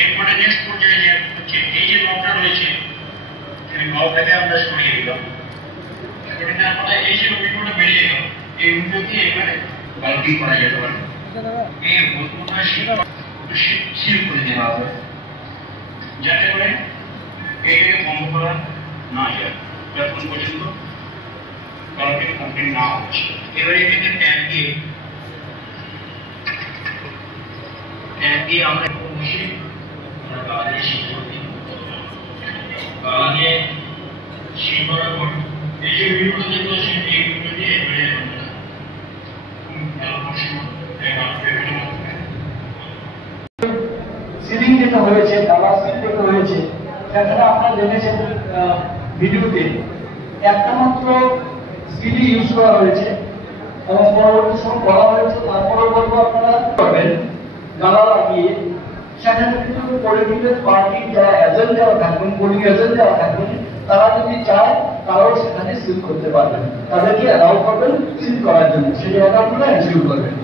এরপরে নেক্সট পর্যায়ে যে হচ্ছে এই যে নবটা রয়েছে সেই নবটাকে আমরা সরিয়ে দিলাম। সরিয়ে দেওয়ার পরে এই যে উইন্ডোটা বেরিয়ে গেল, এই উইন্ডো দিয়ে এবারে বাল্কিং করা যেতে পারে। এই বস্তুটা সিল করে দেওয়া হবে যাতে করে এইটাকে বন্ধ করা না যায় যতক্ষণ পর্যন্ত বাল্কিং কমপ্লিট না হচ্ছে। এবারে এটাকে ট্যাগ দিয়ে আমরা বসে গালাকে শীত করে দিই। গালাকে শীত করার পর এই যে উইন্ডোটা যেগুলো আছে এই উইন্ডো দিয়ে এবারে সিলিং যেটা হয়েছে, দাবা সিল যেটা হয়েছে, সেখানে আপনারা দেখেছেন ভিডিওতে একটা মাত্র সিলি ইউজ করা হয়েছে এবং পরবর্তী সময় বলা হয়েছে তারপরেও বলবো আপনারা করবেন গালা লাগিয়ে। সেখানে কিন্তু পলিটিক্যাল পার্টির যারা এজেন্ট যারা থাকবেন, পোলিং এজেন্ট যারা থাকবেন, তারা যদি চায় তারাও সেখানে সিল করতে পারবেন, তাদেরকে অ্যালাউ করবেন সিল করার জন্য, সেই জায়গাগুলো এনশিওর করবেন।